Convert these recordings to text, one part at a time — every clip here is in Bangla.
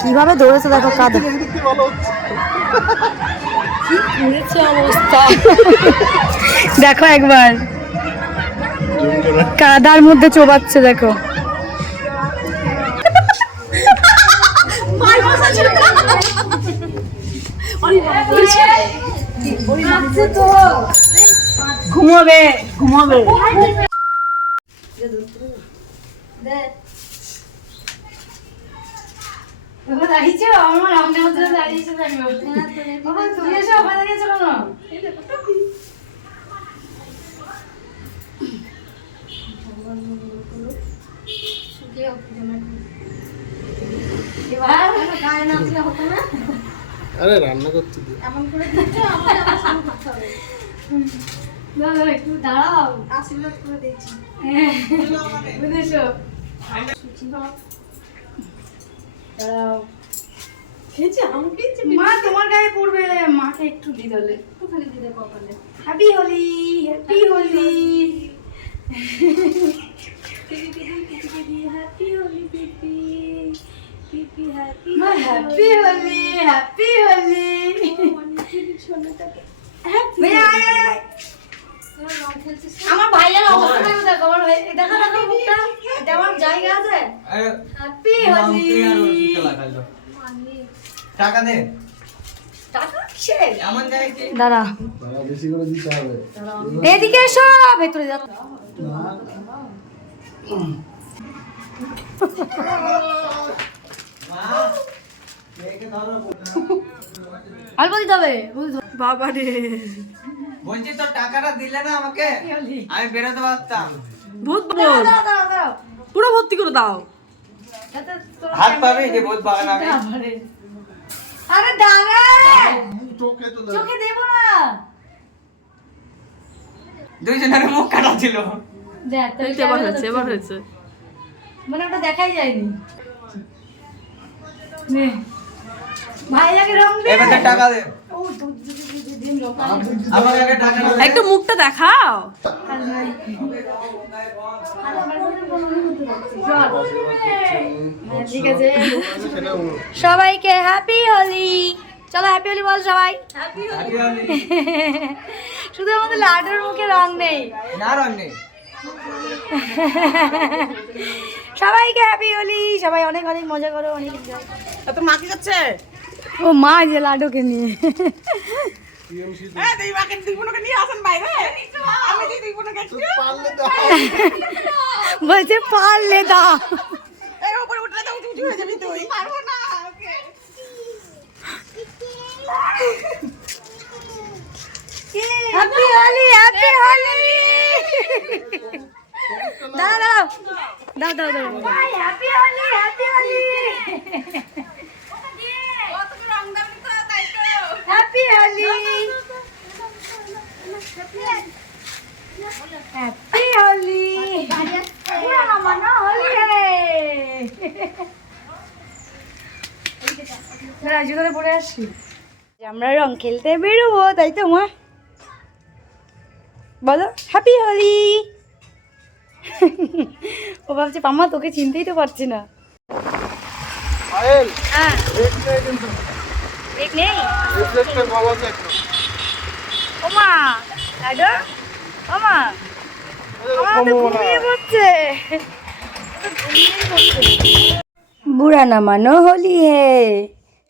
কীভাবে দৌড়েছে দেখো কাদা দেখো একবার। কাদার মধ্যে চোবাচ্ছে দেখো। ঘুমোবে ঘুমোবে। দাঁড়িয়েছো? আমার মধ্যে দাঁড়িয়েছো তুমি এসো ওখানে কেন? না আরে রান্না করতে এমন করে দিচ্ছ আমার আবার করতে হবে। একটু দাঁড়াও। আশীর্বাদ করে দিচ্ছি। বুঝেছ দাঁড়াও খেয়েছি? আমি খেয়েছি মা তোমার গায়ে পড়বে। মাকে একটু দি দলে একটুখানি দিতে কপালে happy Holi happy Holi happy Holi পিপি পিপি হ্যাপি মা হ্যাপি হোলি হ্যাপি হোলি ছোটটাকে ভাইয়া আমার ভাইয়ের অবস্থা দেখো দেখো আমার ভাই দেখো দেখো মুখটা। এটা আমার জায়গা আছে। হ্যাপি হোলি টাকা দে। দাঁড়া। এদিকে এসো ভেতরে অল্প দিতে হবে। বাবা রে। বলছি তো টাকাটা দিলে না আমাকে? আমি বেরোতে পারতাম। ভূত। পুরো ভর্তি করে দাও। হাত পাবে যে বহুত বাগান আমি? আরে দাঁড়া। চোখে তো চোখে দেবো না। দুইজনের মুখ কাটা ছিল। এবার হয়েছে এবার হয়েছে। মানে ওটা দেখাই যায়নি। নে। ভাই আগে রং দে। এবার টাকা দে। ও একটু মুখটা দেখাও। ঠিক আছে সবাইকে হ্যাপি হোলি চলো হ্যাপি হোলি বল সবাই। শুধু আমাদের লাডুর মুখে রং নেই। না রং নেই। সবাইকে হ্যাপি হোলি সবাই অনেক অনেক মজা করো অনেক। তো মা কি করছে? ও মা যে লাডুকে নিয়ে। বলছে পারলে দাও। হয়ে হ্যাপি হোলি হ্যাপি হোলি দাঁড়াও। দাও দাও দাও হ্যাপি হোলি হ্যাপি হোলি ও তুমি রং দাওনি তো তাই তো হ্যাপি হোলি হ্যাপি হোলি মানো পরে আসি আমরা রং খেলতে বেরোবো তাই তো মা? বলো হ্যাপি হোলি ও ভাবছে পাম্মা তোকে চিনতেই তো পারছি না। হ্যাঁ। দেখ নেই? ওমা তো বুড়া না মানো হোলি হে।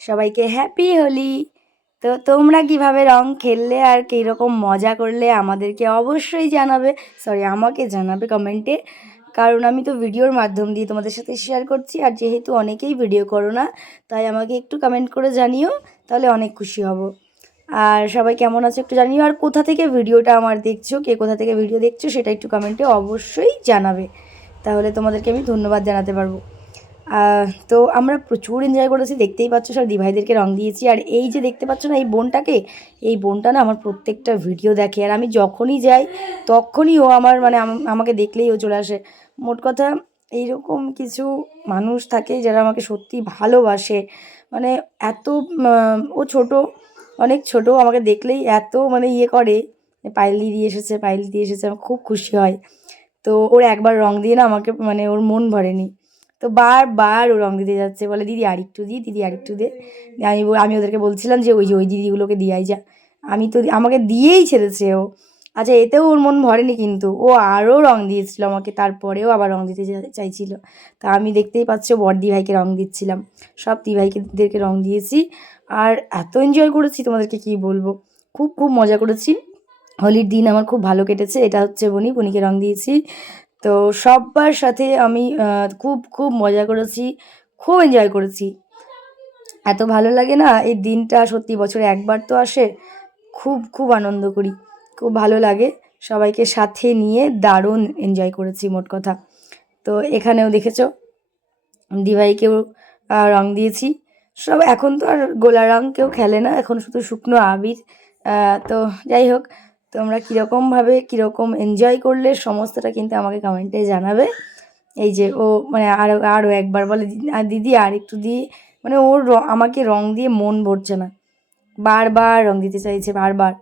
সবাইকে হ্যাপি হোলি। তো তোমরা কীভাবে রং খেললে আর কীরকম মজা করলে আমাদেরকে অবশ্যই জানাবে। সরি আমাকে জানাবে কমেন্টে কারণ আমি তো ভিডিওর মাধ্যম দিয়ে তোমাদের সাথে শেয়ার করছি। আর যেহেতু অনেকেই ভিডিও করো না তাই আমাকে একটু কমেন্ট করে জানিও। তাহলে অনেক খুশি হব। আর সবাই কেমন আছো একটু জানিও, আর কোথা থেকে ভিডিওটা আমার দেখছ, কে কোথা থেকে ভিডিও দেখছ সেটা একটু কমেন্টে অবশ্যই জানাবে। তাহলে তোমাদেরকে আমি ধন্যবাদ জানাতে পারব। তো আমরা প্রচুর এনজয় করেছি, দেখতেই পাচ্ছ সব দিভাইদেরকে রং দিয়েছি। আর এই যে দেখতে পাচ্ছ না, এই বোনটাকে, এই বোনটা না আমার প্রত্যেকটা ভিডিও দেখে। আর আমি যখনই যাই, তখনই ও আমার মানে আমাকে দেখলেই ও চলে আসে। মোট কথা, এইরকম কিছু মানুষ থাকে যারা আমাকে সত্যি ভালোবাসে। মানে এত ও ছোট, অনেক ছোট, আমাকে দেখলেই এত মানে ইয়ে করে পাইল দিয়ে এসেছে পাইল দিয়ে এসেছে, আমার খুব খুশি হয়। তো ওর একবার রং দিয়ে না আমাকে মানে ওর মন ভরেনি। তো বারবার ও রং দিতে যাচ্ছে, বলে, দিদি, আরেকটু দি, দিদি, আরেকটু দে। আমি আমি ওদেরকে বলছিলাম যে, ওই যে, ওই দিদিগুলোকে দিয়াই যা। আমি তো আমাকে দিয়েই ছেড়েছে ও। আচ্ছা এতেও ওর মন ভরেনি কিন্তু। ও আরও রং দিয়েছিল আমাকে, তারপরেও আবার রং দিতে চাইছিল। তা আমি দেখতেই পাচ্ছ বড়দি ভাইকে রং দিচ্ছিলাম। সব দি ভাইকেদেরকে রং দিয়েছি। আর এত এনজয় করেছি তোমাদেরকে কি বলব? খুব খুব মজা করেছি। হোলির দিন আমার খুব ভালো কেটেছে, এটা হচ্ছে বনি, বনিকে রং দিয়েছি। তো সবার সাথে আমি খুব খুব মজা করেছি, খুব এনজয় করেছি। এত ভালো লাগে না, এই দিনটা সত্যি বছরে একবার তো আসে, খুব খুব আনন্দ করি। খুব ভালো লাগে। সবাইকে সাথে নিয়ে দারুণ এনজয় করেছি মোট কথা। তো এখানেও দেখেছ, দিভাইকেও রং দিয়েছি। সব এখন তো আর গোলা রং কেউ খেলে না, এখন শুধু শুকনো আবির। তো যাই হোক, তোমরা কীরকমভাবে, কীরকম এনজয় করলে সমস্তটা কিন্তু আমাকে কমেন্টে জানাবে। এই যে ও মানে আরও আরও একবার বলে "দি- আর দিদি আর একটু দিয়ে মানে ওর আমাকে রং দিয়ে মন ভরছে না। বারবার রং দিতে চাইছে, বারবার।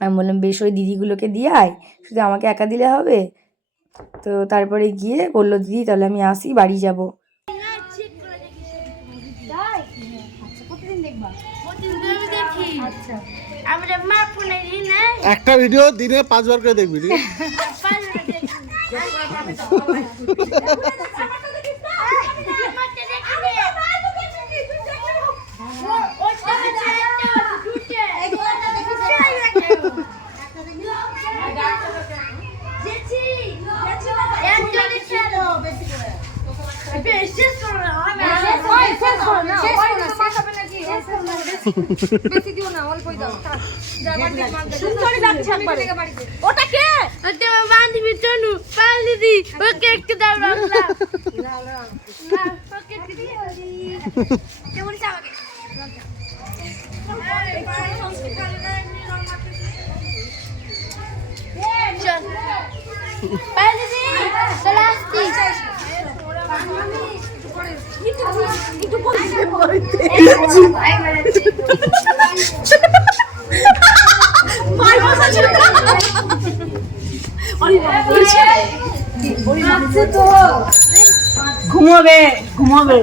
আমি বললাম বেশ ওই দিদিগুলোকে দিয়ে আয় শুধু আমাকে একা দিলে হবে? তো তারপরে গিয়ে বলল দিদি তাহলে আমি আসি বাড়ি যাব। আমরা মা ফোনে দিই না একটা ভিডিও দিনে পাঁচবার করে দেখবি ঠিক আছে? ওটা কে? তোমার বান্ধবী তনু পাল দিদি ওকে একটু দাও রাখলা ওকে একটু দিয়ে কেমন চল। পাল দিদি চলে আসছি ঘুমোবে ঘুমোবে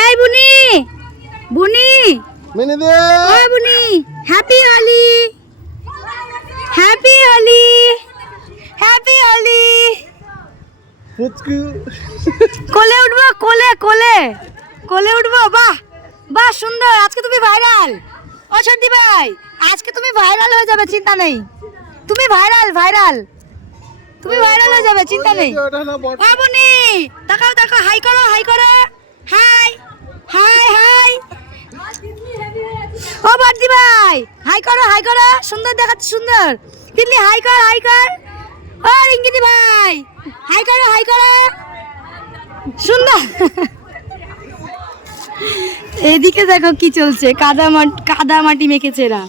এই বুনি বুনি মেনে দে ওই বুনি happy Holi happy Holi happy Holi পুচকু কোলে উঠবো কোলে কোলে কোলে উঠবো বাহ বাহ সুন্দর আজকে তুমি ভাইরাল ও সর্দি ভাই আজকে তুমি ভাইরাল হয়ে যাবে চিন্তা নেই। তুমি ভাইরাল ভাইরাল তুমি ভাইরাল হয়ে যাবে, চিন্তা নেই। ওটা না বট তাকাও তাকাও হাই করো হাই করো। হাই হাই হাই ও বর্দি ভাই হাই করো হাই করো। সুন্দর দেখাচ্ছে, সুন্দর। দিল্লি হাই কর হাই কর। ও রিঙ্কিদি ভাই হাই করো হাই করো। সুন্দর। এদিকে দেখো কি চলছে কাদা মাটি কাদা মাটি মেখেছে এরা।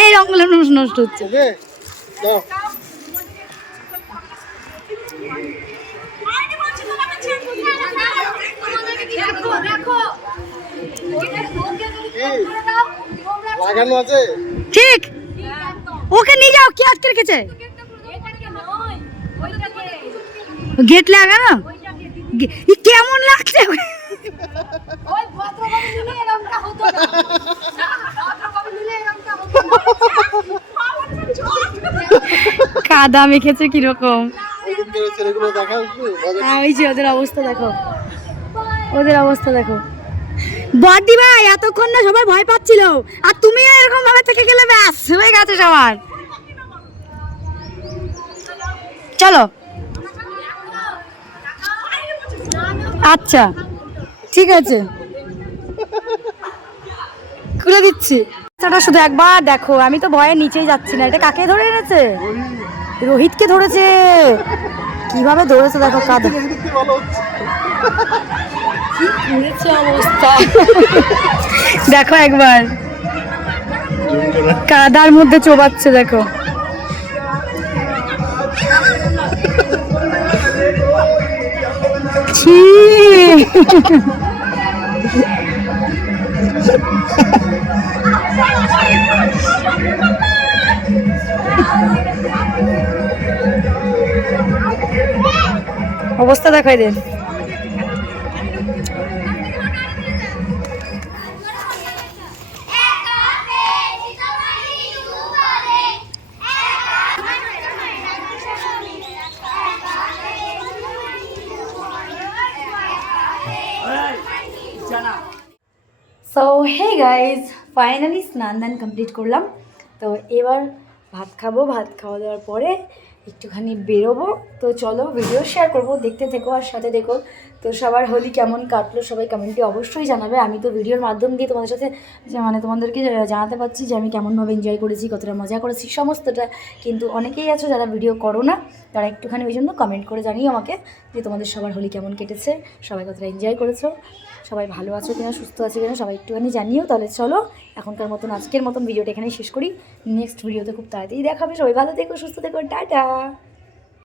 এই রঙগুলো নষ্ট নষ্ট হচ্ছে। ঠিক। ওকে নিয়ে যাও কি আটকে রেখেছে? গেট লাগানো? কেমন লাগছে? কাদা মেখেছে কীরকম এখানকার ছেলেগুলো দেখা একটু মজা হ্যাঁ ওই যে ওদের অবস্থা দেখো। ওদের অবস্থা দেখো। বর্দি ভাই এতক্ষণ না সবাই ভয় পাচ্ছিল। আর তুমিও এরকম ভাবে থেকে গেলে ব্যাস হয়ে গেছে সবার। চলো। আচ্ছা ঠিক আছে। খুলে দিচ্ছি। সেটা শুধু একবার দেখো আমি তো ভয়ে নিচেই যাচ্ছি না। এটা কাকে ধরে এনেছে? রোহিতকে ধরেছে। কীভাবে ধরেছে দেখো কাদা কি ভালো হচ্ছে করেছে অবস্থা? দেখো একবার। কাদার মধ্যে চোবাচ্ছে দেখো। ছি। অবস্থা দেখাই দেন। সো হে গাইজ ফাইনালি স্নান দান কমপ্লিট করলাম। তো এবার ভাত খাব, ভাত খাওয়া দাওয়ার পরে একটুখানি বেরোবো। তো চলো ভিডিও শেয়ার করব, দেখতে থেকো আর সাথে দেখো তো সবার হোলি কেমন কাটলো সবাই কমেন্টে অবশ্যই জানাবে। আমি তো ভিডিওর মাধ্যম দিয়ে তোমাদের সাথে মানে তোমাদেরকে জানাতে পারছি যে আমি কেমনভাবে এনজয় করেছি, কতটা মজা করেছি, সমস্তটা। কিন্তু অনেকেই আছো যারা ভিডিও করো না, তারা একটুখানি ওই জন্য কমেন্ট করে জানিও আমাকে যে তোমাদের সবার হোলি কেমন কেটেছে, সবাই কতটা এনজয় করেছ। সবাই ভালো আছো কিনা, সুস্থ আছো কিনা সবাই একটুখানি জানিও। তাহলে চলো, এখনকার মতন আজকের মতন ভিডিওটা এখানেই শেষ করি। নেক্সট ভিডিওতে খুব তাড়াতাড়ি দেখাবে। সবাই ভালো থেকো, সুস্থ থেকো, টাটা!